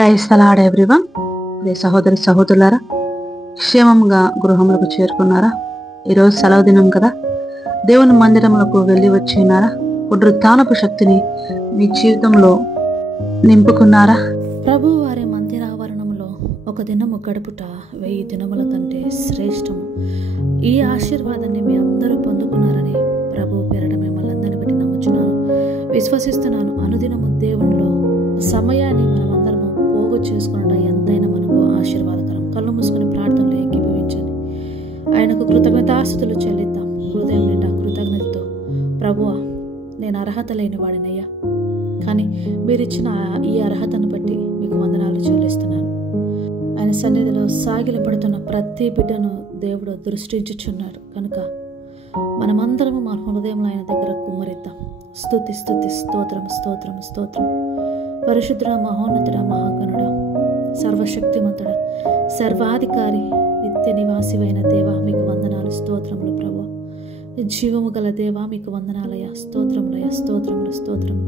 Praise the lord everyone. సహోదరి సహోదరులారా, క్షేమంగా గృహములకు చేరుకున్నారా? ఈరోజు సెలవు దినం కదా, దేవుని మందిరములకు వెళ్ళి వచ్చి ఉన్నారా? పునరుత్థానపు శక్తిని మీ జీవితంలో నింపుకున్నారా? ప్రభు వారి మందిర ఆవరణంలో ఒక దినము గడుపుట 1000 దినముల కంటే శ్రేష్టము. ఈ ఆశీర్వాదాన్ని మీ అందరూ పొందుకున్నారని ప్రభు పేరట మిమ్మల్ని అందరిని బట్టి నమ్ముచున్నాను, విశ్వసిస్తున్నాను. అనుదినము దేవునిలో సమయాన్ని మనం అందరము పోగు చేసుకున్నట ఎంతైనా మనకు ఆశీర్వాదకరం. కళ్ళు మూసుకొని ప్రార్థనలో ఏకీభవించండి. ఆయనకు కృతజ్ఞతాస్తుతులు చెల్లిద్దాం. హృదయం నిండా కృతజ్ఞతతో, ప్రభువా, నేను అర్హత లేని వాడినయ్యా, కానీ మీరిచ్చిన ఈ అర్హతను బట్టి మీకు వందనాలు చెల్లిస్తున్నాను. ఆయన సన్నిధిలో సాగిలపడుతున్న ప్రతి బిడ్డను దేవుడు దృష్టించుచున్నాడు కనుక మనమందరము మన హృదయంలో ఆయన దగ్గర కుమ్మరిద్దాం. స్తుతి స్తుతి, స్తోత్రం స్తోత్రం స్తోత్రం. పరిశుద్ధుడ, మహోన్నతుడ, మహాగణుడ, సర్వశక్తిమంతుడ, సర్వాధికారి, నిత్య నివాసివైన దేవ, మీకు వందనాలు, స్తోత్రములు. ప్రభువా, జీవము గల దేవ, మీకు వందనాలయ, స్తోత్రములయ, స్తోత్రములు స్తోత్రము.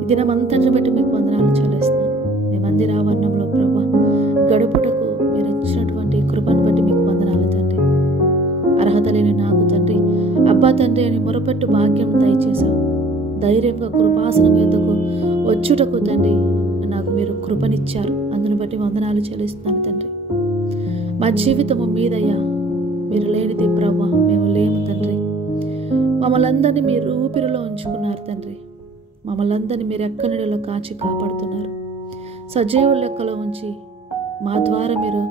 ఈ దినమంతటిని బట్టి మీకు వందనాలు చెల్లిస్తున్నాను. మీ మందిర ఆవరణంలో ప్రభువా గడుపుటకు మీరు ఇచ్చినటువంటి కృపను బట్టి మీకు వందనాలు తండ్రి. అర్హత లేని నాకు తండ్రి, అబ్బా తండ్రి అని మొరపెట్టు భాగ్యం దయచేశావు. ధైర్యంగా కృపాసనం ఎద్దకు వచ్చుటకు తండ్రి నాకు మీరు కృపనిచ్చారు. అందుని బట్టి వందనాలు చెల్లిస్తున్నాను తండ్రి. మా జీవితము మీదయ్యా, మీరు లేనిది ప్రభువా మేము లేము తండ్రి. మమ్మల్ని అందరినీ మీరు ఊపిరిలో ఉంచుకున్నారు తండ్రి. మమ్మల్ని అందరినీ మీరు ఎక్కడిలో కాచి కాపాడుతున్నారు. సజీవుల లెక్కలో ఉంచి మా ద్వారా మీరు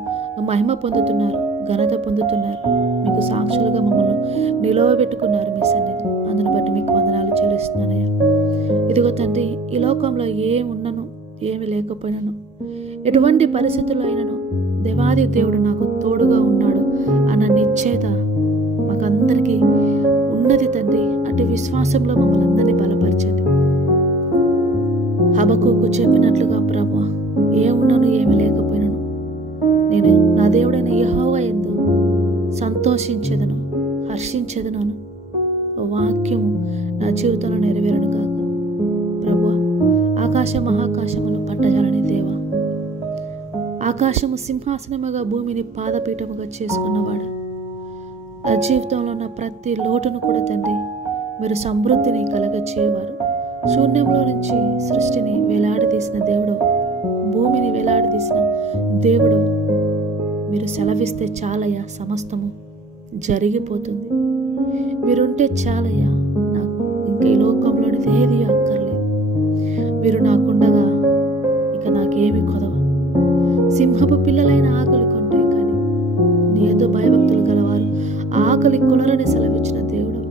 మహిమ పొందుతున్నారు, ఘనత పొందుతున్నారు. మీకు సాక్షులుగా మమ్మల్ని నిలవబెట్టుకున్నారు మీ సన్నిధి. అందుని బట్టి మీకు వందనాలు చెల్లిస్తున్నానయ్యా. ఇదిగో తండ్రి, ఈ లోకంలో ఏమి ఉన్నను ఏమి లేకపోయినాను, ఎటువంటి పరిస్థితుల్లో అయినను దేవాది దేవుడు నాకు తోడుగా ఉన్నాడు అన్న నిశ్చయత మాకందరికీ ఉన్నది తండ్రి. అటు విశ్వాసంలో మమ్మల్ని అందరినీ బలపరచండి. హబక్కూకు చెప్పినట్లుగా ప్రభువా, ఏమున్నాను ఏమి లేకపోయినాను, నేను నా దేవుడైన యెహోవా యందు సంతోషించెదను, హర్షించెదను. ఓ వాక్యము నా జీవితంలో నెరవేరును కాక. ప్రభువా, ఆకాశ మహాకాశమును పట్టజాలని దేవా, ఆకాశము సింహాసనముగా భూమిని పాదపీఠముగా చేసుకున్నవాడా, నా జీవితంలో ఉన్న ప్రతి లోటును కూడా తండ్రి మీరు సమృద్ధిని కలగచేవారు. శూన్యంలో నుంచి సృష్టిని వేలాడదీసిన దేవుడు, భూమిని వేలాడదీసిన దేవుడు, మీరు సెలవిస్తే చాలయ్యా సమస్తము జరిగిపోతుంది. మీరుంటే చాలయ్యా, నాకు ఇంకా ఈ లోకంలోనిది ఏది అక్కర్లేదు. మీరు నాకుండగా ఇక నాకేమి కొదవ. సింహపు పిల్లలైన ఆకలి కొంటాయి, కానీ నీ ఎందు భయభక్తులు గలవారు ఆకలి కొనరని సెలవిచ్చిన దేవుడు.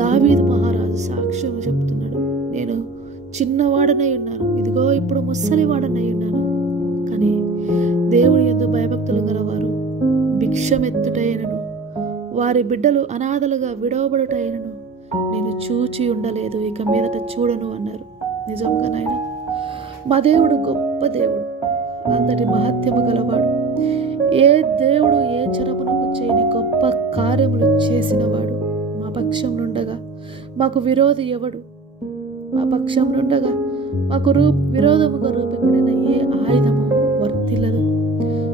దావీదు మహారాజు సాక్ష్యం చెప్తున్నాడు, నేను చిన్నవాడనై ఉన్నాను, ఇదిగో ఇప్పుడు ముసలివాడనై ఉన్నాను, కానీ దేవుని యందు భయభక్తులు గలవారు భిక్షమెత్తుటైనను, వారి బిడ్డలు అనాథలుగా విడవబడుటైనను నేను చూచి ఉండలేదు, ఇక మీదట చూడను అన్నారు. నిజంగా నాయన, మా దేవుడు గొప్ప దేవుడు, అంతటి మహత్యము గలవాడు. ఏ దేవుడు ఏ జనమునకు చేయని గొప్ప కార్యములు చేసినవాడు. మా పక్షం నుండగా మాకు విరోధి ఎవడు? మా పక్షం నుండగా మాకు విరోధముగా రూపబడిన ఏ ఆయుధము వర్తిల్లదు.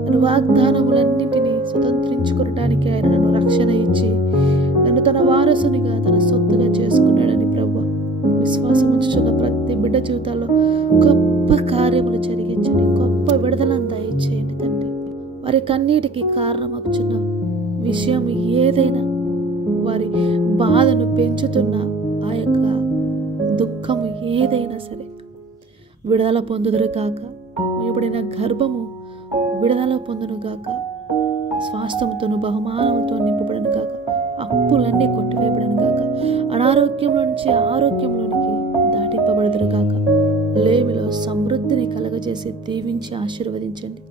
నన్ను వాగ్దానములన్నింటినీ స్వతంత్రించుకోవడానికి ఆయన నన్ను రక్షణ ఇచ్చి నన్ను తన వారసునిగా తన సొత్తుగా చేసుకున్నాడని ప్రభువా, విశ్వాసం ఉంచుతున్న ప్రతి బిడ్డ జీవితాల్లో గొప్ప కార్యములు జరిగించండి, గొప్ప విడుదలను దయచేయండి తండ్రి. వారి కన్నీటికి కారణమవుతున్న విషయం ఏదైనా, వారి బాధను పెంచుతున్న ఆ యొక్క దుఃఖము ఏదైనా సరే విడుదల పొందుదురు గాక. ఇప్పుడైన గర్భము విడుదల పొందును గాక. స్వాస్థ్యముతోను బహుమానముతో నింపబడను గాక. అప్పులన్నీ కొట్టివేయబడను గాక. అనారోగ్యంలో నుంచి ఆరోగ్యంలోనికి దాటింపబడదురు గాక. లేమిలో సమృద్ధిని కలగజేసి దీవించి ఆశీర్వదించండి.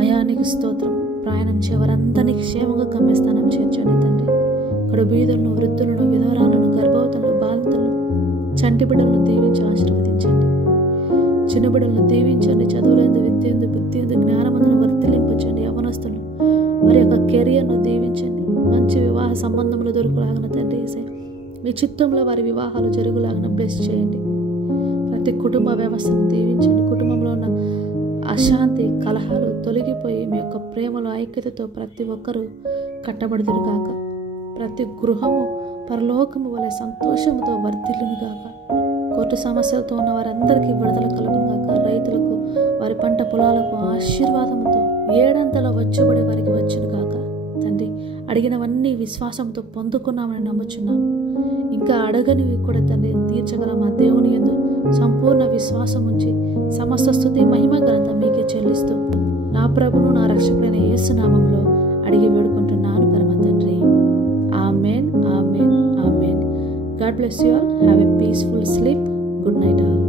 అయానికి స్తోత్రం. ప్రయాణం చేవరందరినీ క్షేమంగా గమ్యస్థానం చేర్చండి తండ్రి. ఇక్కడ బీదలను, వృద్ధులను, విధవరాలను, గర్భవతులను, బాలింతలను, చంటి బిడ్డలను దీవించి ఆశీర్వదించండి. చిన్న బిడ్డలను దీవించండి. చదువులందు, విద్యందు, బుద్ధి ఎందు, జ్ఞానమందును వర్తిలింపచండి. యవనస్తులను వారి యొక్క కెరియర్ను దీవించండి. మంచి వివాహ సంబంధములు దొరుకులాగిన తండ్రి, మీ చిత్తంలో వారి వివాహాలు జరుగులాగిన బ్లెస్ చేయండి. ప్రతి ప్రతి కుటుంబ వ్యవస్థను దీవించండి. కుటుంబంలో ఉన్న అశాంతి, కలహాలు తొలగిపోయి మీ యొక్క ప్రేమలో ఐక్యతతో ప్రతి ఒక్కరూ కట్టబడుదురు గాక. ప్రతి గృహము పరలోకము వలె సంతోషముతో వర్ధిల్లును గాక. కోర్టు సమస్యలతో ఉన్న వారందరికీ విడుదల కలుగును గాక. రైతులకు వారి పంట పొలాలకు ఆశీర్వాదంతో ఏడంతల వచ్చుబడి వారికి వచ్చును గాక. తండ్రి, అడిగినవన్నీ విశ్వాసంతో పొందుకున్నామని నమ్ముచున్నాము. ఇంకా అడగనివి కూడా తండ్రి తీర్చగల మా దేవుని యందు సంపూర్ణ విశ్వాసం ఉంచి సమస్త స్తుతి మహిమ ఘనత మీకే చెల్లిస్తూ నా ప్రభును నా రక్షకుడైన యేసు నామములో అడిగి వేడుకుంటున్నాను పరమ తండ్రి. Amen, amen, amen. God bless you all. Have a peaceful sleep. Good night all.